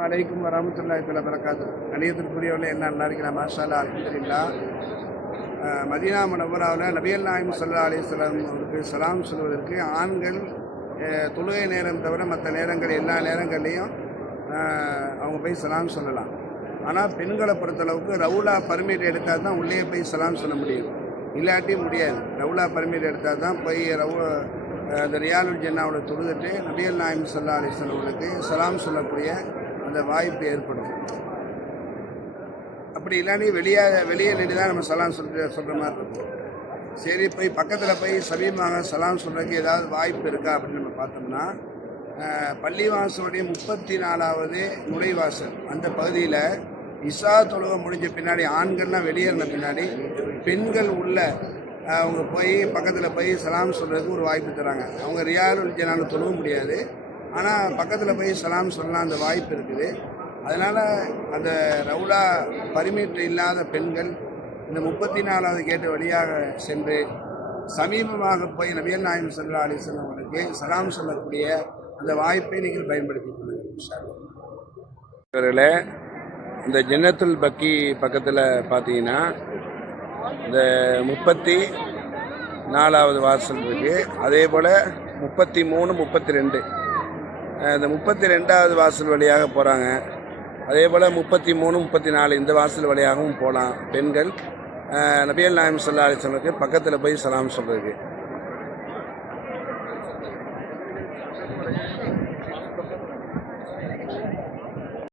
வலைக்கும் வரமத்துல்லாய் தலை பிறக்காது கணியத்திற்குரியவர்களே என்ன நல்லா இருக்கிற மாஷாலா அலமதுல்லா அஹ், மதீனா மனவராவில் நபியல் நாயம் சொல்லா அலிஸ்லாம் அவருக்கு சலாம் சொல்வதற்கு ஆண்கள் தொழுகை நேரம் தவிர மற்ற நேரங்கள் எல்லா நேரங்கள்லையும் அவங்க போய் சலாம் சொல்லலாம். ஆனால் பெண்களை பொறுத்தளவுக்கு ரவுலா பர்மிட் எடுத்தால் தான் உள்ளே போய் சலாம் சொல்ல முடியும். இல்லாட்டி முடியாது. ரவுலா பர்மிட் எடுத்தால் தான் போய் ரவு அந்த ரியாலுல் ஜன்னாவோட தொழுதுட்டு நபியல் நாயம் சொல்லா அலிஸ்லாம் அவர்களுக்கு சலாம் சொல்லக்கூடிய அந்த வாய்ப்பு ஏற்படும். அப்படி இல்லாட்டி வெளியே வெளியே நின்று தான் நம்ம சலாம் சொல்ற சொல்கிற மாதிரி இருக்கும். சரி போய் பக்கத்தில் போய் சமீபமாக சலாம் சொல்கிறதுக்கு ஏதாவது வாய்ப்பு இருக்கா அப்படின்னு நம்ம பார்த்தோம்னா பள்ளிவாசலுடைய முப்பத்தி நாலாவது நுழைவாசல் அந்த பகுதியில் இசா தொழுவை முடிஞ்ச பின்னாடி ஆண்கள்லாம் வெளியேறின பின்னாடி பெண்கள் உள்ள அவங்க போய் பக்கத்தில் போய் சலாம் சொல்கிறதுக்கு ஒரு வாய்ப்பு தராங்க. அவங்க ரியாலுல் ஜனால தொழுக முடியாது. ஆனால் பக்கத்தில் போய் சலாம் சொல்லலாம் அந்த வாய்ப்பு இருக்குது. அதனால் அந்த ரவுலா பரிமீட் இல்லாத பெண்கள் இந்த முப்பத்தி நாலாவது கேட்டு வழியாக சென்று சமீபமாக போய் நபியல் நாயம் சல்லா அலிஸ்லாம் அவர்களுக்கு சலாம் சொல்லக்கூடிய அந்த வாய்ப்பை நீங்கள் பயன்படுத்திக் கொள்ளுங்கள் இந்த ஜன்னத்துல் பக்கி பக்கத்தில் பார்த்தீங்கன்னா இந்த முப்பத்தி நாலாவது வாசல் இருக்குது அதே போல் முப்பத்தி மூணு முப்பத்தி ரெண்டு இந்த முப்பத்தி ரெண்டாவது வாசல் வழியாக போகிறாங்க அதே போல் முப்பத்தி மூணு முப்பத்தி நாலு இந்த வாசல் வழியாகவும் போகலாம் பெண்கள் நபியல் நாயம் சல்லா அலிஸ்லமுக்கு பக்கத்தில் போய் சலாம் சொல்கிறதுக்கு